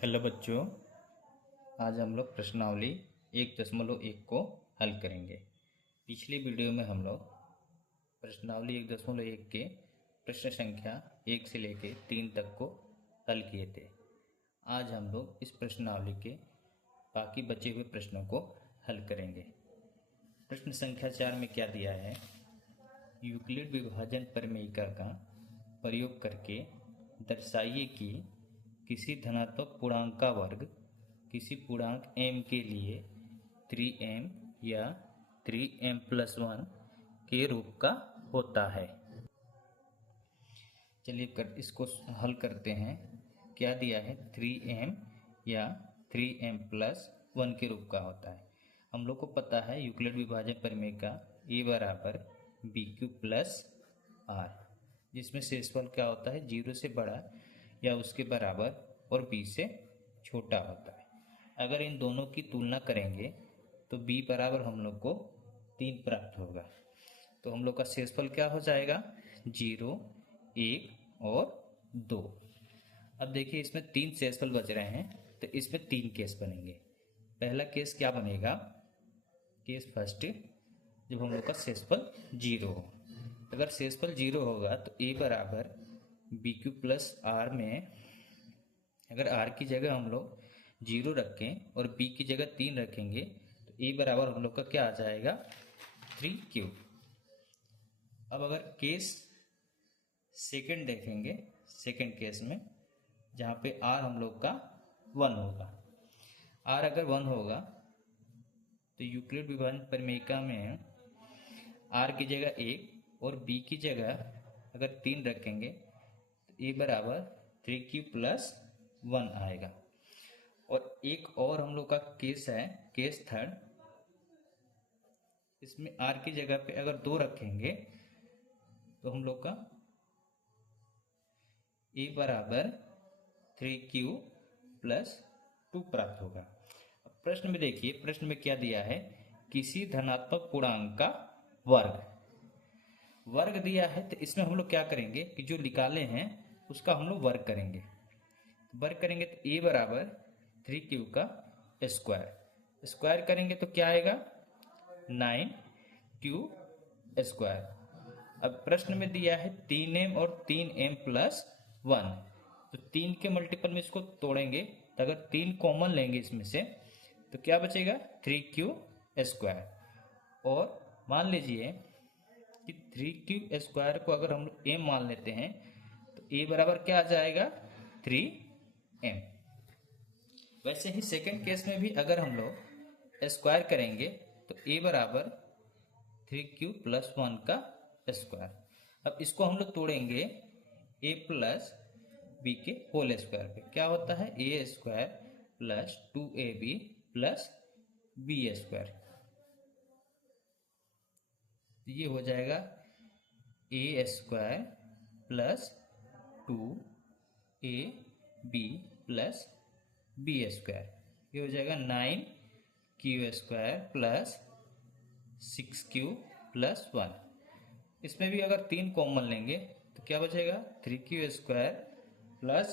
Hello बच्चों, आज हम लोग प्रश्नावली 1.1 को हल करेंगे। पिछली वीडियो में हम लोग प्रश्नावली 1.1 के प्रश्न संख्या 1 से लेकर 3 तक को हल किए थे। आज हम लोग इस प्रश्नावली के बाकी बचे हुए प्रश्नों को हल करेंगे। प्रश्न संख्या 4 में क्या दिया है? यूक्लिड विभाजन प्रमेयिका का प्रयोग करके दर्शाइए कि किसी धनात्मक पूर्णांक का वर्ग किसी पूर्णांक m के लिए 3m या 3m+1 के रूप का होता है। चलिए इसको हल करते हैं। क्या दिया है? 3m या 3m+1 के रूप का होता है। हम लोग को पता है यूक्लिड विभाजन प्रमेय का a बराबर bq+r, जिसमें शेषफल क्या होता है? 0 से बड़ा या उसके बराबर और b से छोटा होता है। अगर इन दोनों की तुलना करेंगे तो b बराबर हम लोग को 3 प्राप्त होगा। तो हम लोग का शेषफल क्या हो जाएगा? 0, 1 और 2। अब देखिए इसमें 3 शेषफल बच रहे हैं, तो इसमें 3 केस बनेंगे। पहला केस क्या बनेगा? केस फर्स्ट, जब हम लोग का शेषफल 0 हो। अगर शेषफल 0 होगा तो a बराबर bq+r में अगर r की जगह हम लोग 0 रखें और b की जगह 3 रखेंगे तो a बराबर हम लोग का क्या आ जाएगा? 3q। अब अगर केस सेकंड देखेंगे, सेकंड केस में जहाँ पे r हम लोग का 1 होगा। r अगर 1 होगा तो यूक्लिड विभाजन प्रमेयिका में r की जगह 1 और b की जगह अगर 3 रखेंगे तो a बराबर 3q+1 आएगा। और एक और हम लोग का केस है, केस थर्ड। इसमें r की जगह पे अगर 2 रखेंगे तो हम लोग का a बराबर 3q+2 प्राप्त होगा। अब प्रश्न में देखिए, प्रश्न में क्या दिया है? किसी धनात्मक पूर्णांक का वर्ग दिया है। तो इसमें हम लोग क्या करेंगे कि जो निकाले हैं उसका हम लोग वर्ग करेंगे। वर्ग करेंगे तो a बराबर 3q का स्क्वायर करेंगे तो क्या आएगा? 9q²। अब प्रश्न में दिया है 3m और 3m+1, तो 3 के मल्टीपल में इसको तोड़ेंगे तो अगर 3 कॉमन लेंगे इसमें से तो क्या बचेगा? 3q²। और मान लीजिए कि 3q² को अगर हम लोग m मान लेते हैं तो a बराबर क्या आ जाएगा? 3m। वैसे ही सेकंड केस में भी अगर हम लोग स्क्वायर करेंगे तो a बराबर 3q+1 का स्क्वायर। अब इसको हम लोग तोड़ेंगे a प्लस b के होल स्क्वायर पे। क्या होता है? a² plus 2ab plus b²। ये हो जाएगा a² plus 2ab plus b²। ये हो जाएगा 9q² प्लस 6q+1। इसमें भी अगर 3 कॉमन लेंगे तो क्या बचेगा? 3q² plus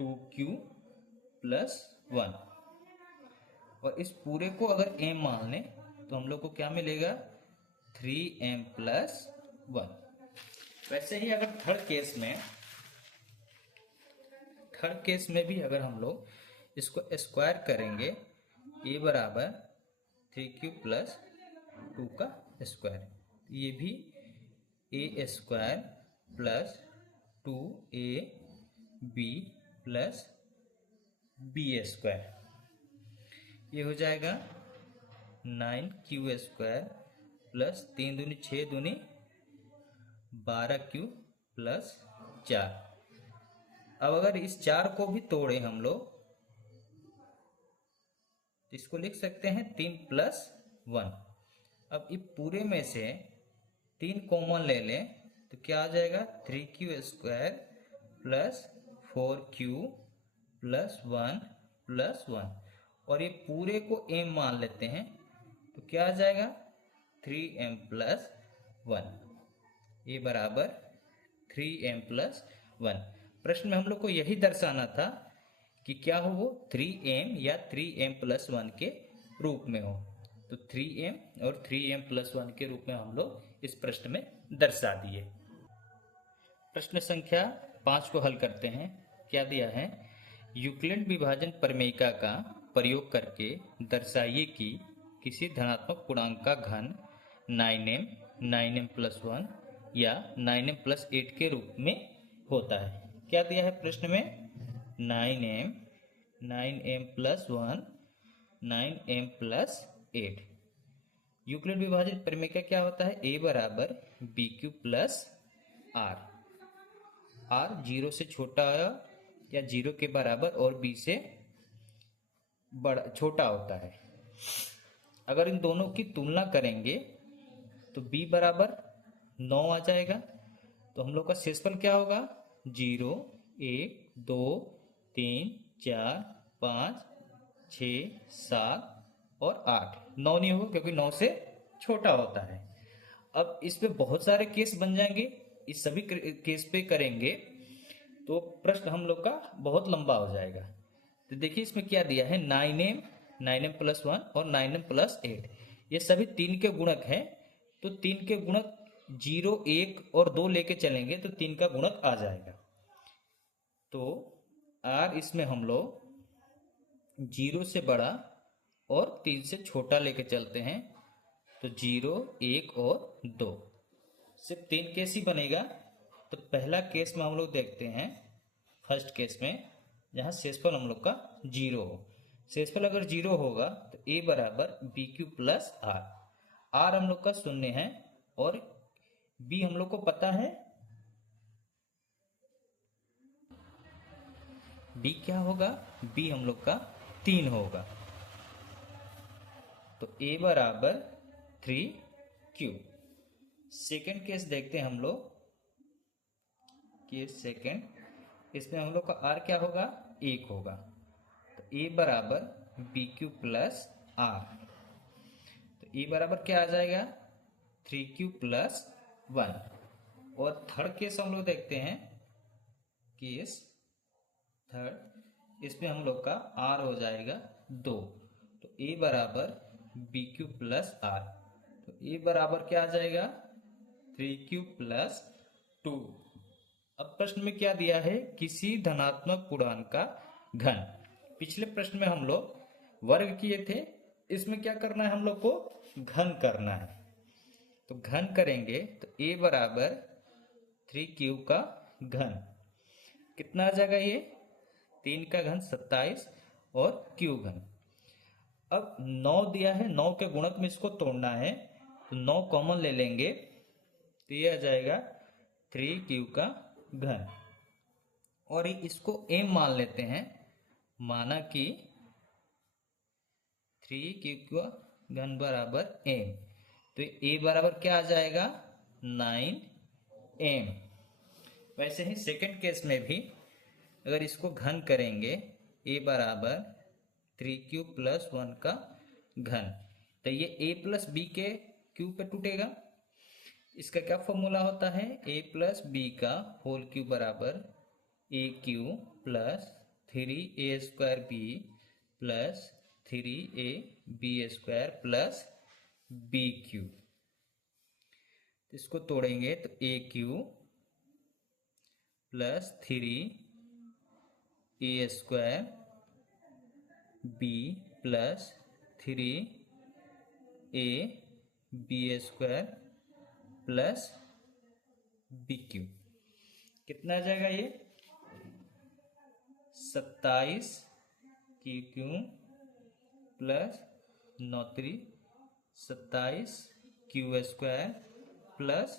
2q+1। और इस पूरे को अगर m मान लें तो हम लोग को क्या मिलेगा? 3m+1। वैसे ही अगर थर्ड केस में भी अगर हम लोग इसको स्क्वायर करेंगे, a बराबर 3q+2 का स्क्वायर, ये भी a² plus 2ab plus b²। ये हो जाएगा 9q² प्लस 3 दूनी 6 दूनी 12q प्लस 4। अब अगर इस 4 को भी तोड़े हम लोग तो इसको लिख सकते हैं 3+1। अब इस पूरे में से 3 कॉमन ले लें तो क्या आ जाएगा? 3q² plus 4q+1 plus 1। और ये पूरे को m मान लेते हैं तो क्या आ जाएगा? 3m+1। ये बराबर 3m+1। प्रश्न में हम लोग को यही दर्शाना था कि क्या हो, वो 3m या 3m+1 के रूप में हो। तो 3m और 3m+1 के रूप में हम लोग इस प्रश्न में दर्शा दिए। प्रश्न संख्या 5 को हल करते हैं। क्या दिया है, यूक्लिड विभाजन प्रमेयिका का प्रयोग करके दर्शाइए कि किसी धनात्मक पूर्णांक का घन 9m, 9m+1 या 9m+8 के रूप में होता है। क्या दिया है प्रश्न में, 9m, 9m+1, 9m+8। यूक्लिड विभाजन प्रमेय क्या होता है, a बराबर BQ प्लस R। R 0 से छोटा या 0 के बराबर और b से बड़ा छोटा होता है। अगर इन दोनों की तुलना करेंगे तो b बराबर 9 आ जाएगा। तो हम लोग का शेषफल क्या होगा, 0, 1, 2, 3, 4, 5, 6, 7 और 8। 9 नहीं होगा क्योंकि 9 से छोटा होता है। अब इसमें बहुत सारे केस बन जाएंगे, इस सभी केस पे करेंगे तो प्रश्न हम लोग का बहुत लंबा हो जाएगा। तो देखिए इसमें क्या दिया है, 9m, 9m+1 और 9m+8, ये सभी 3 के गुणक हैं। तो 3 के गुणक 0, 1 और 2 लेके चलेंगे तो 3 का गुणक आ जाएगा। तो r इसमें हम लोग 0 से बड़ा और 3 से छोटा लेके चलते हैं। तो 0, 1 और 2, सिर्फ 3 केस ही बनेगा। तो पहला केस में हम लोग देखते हैं, फर्स्ट केस में जहाँ शेषफल हम लोग का 0 हो। शेषफल अगर 0 होगा तो a बराबर BQ प्लस R। R हम लोग का 0 है और b हम लोग को पता है, b क्या होगा, b हम लोग का 3 होगा। तो a बराबर 3Q। सेकेंड केस देखते हैं हम लोग, केस सेकेंड, इसमें हम लोग का r क्या होगा, 1 होगा। तो a बराबर BQ प्लस R। तो a बराबर क्या आ जाएगा, 3Q प्लस 1। और थर्ड केस हम लोग देखते हैं, केस थर्ड, इसमें हम लोग का r हो जाएगा 2। तो a बराबर BQ प्लस R। तो a बराबर क्या आ जाएगा, 3Q प्लस 2। अब प्रश्न में क्या दिया है, किसी धनात्मक पूर्णांक का घन। पिछले प्रश्न में हम लोग वर्ग किए थे, इसमें क्या करना है, हम लोग को घन करना है। तो घन करेंगे तो a बराबर 3Q का घन कितना आ जाएगा, ये 3 का घन 27 और Q घन। अब 9 दिया है, 9 के गुणक में इसको तोड़ना है। तो 9 कॉमन ले लेंगे तो ये आ जाएगा 3Q का घन। और इसको m मान लेते हैं, माना कि 3Q का घन बराबर m। तो a बराबर क्या आ जाएगा, 9m। वैसे ही सेकंड केस में भी अगर इसको घन करेंगे, a बराबर 3Q प्लस 1 का घन, तो ये a प्लस बी के क्यूब पे टूटेगा। इसका क्या फॉर्मूला होता है, a प्लस बी का होल क्यूब बराबर AQ plus 3a² b plus 3ab² plus BQ। इसको तोड़ेंगे तो AQ plus 3a² b plus 3ab² plus BQ कितना आ जाएगा, ये 27 QQ plus 9 27 Q² plus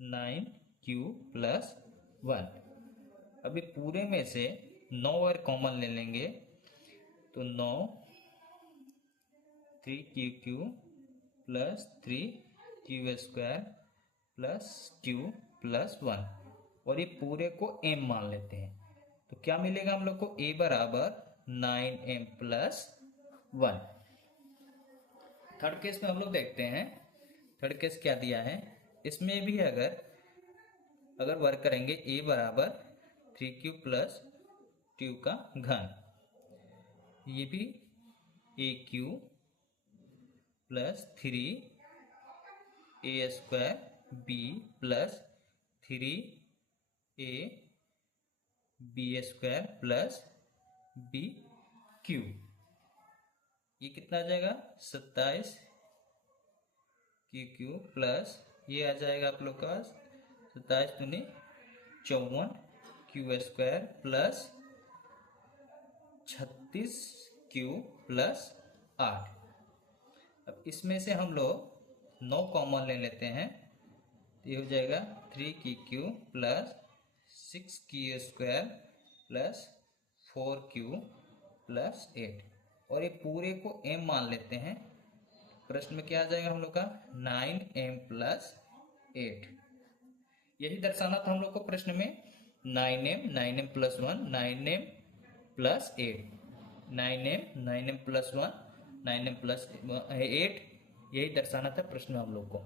9Q plus 1। अभी पूरे में से 9 और कॉमन ले लेंगे तो 9 3QQ plus 3Q² plus Q plus 1, और ये पूरे को m मान लेते हैं। तो क्या मिलेगा हम लोग को, a बराबर 9m प्लस 1। थर्ड केस में हम लोग देखते हैं, थर्ड केस क्या दिया है, इसमें भी अगर वर्क करेंगे, a बराबर 3Q प्लस क्यू का घन, ये भी a cube plus 3a² b plus 3ab² plus b cube. ये कितना आ जाएगा 27 क्यू प्लस ये आ जाएगा आप लोग का 27 दूनी 54 क्यू² प्लस 36 क्यू प्लस 8। अब इसमें से हम लोग 9 कॉमन ले लेते हैं, तो ये हो जाएगा 3 प्लस 6 क्यू² प्लस 4 क्यू प्लस 8, और ये पूरे को m मान लेते हैं। प्रश्न में क्या आ जाएगा हम लोग का 9m प्लस 8। यही दर्शाना था हम लोग को प्रश्न में 9m plus 1 9m plus 8 9m plus 1 9m plus 8, यही दर्शाना था प्रश्न में हम लोग को।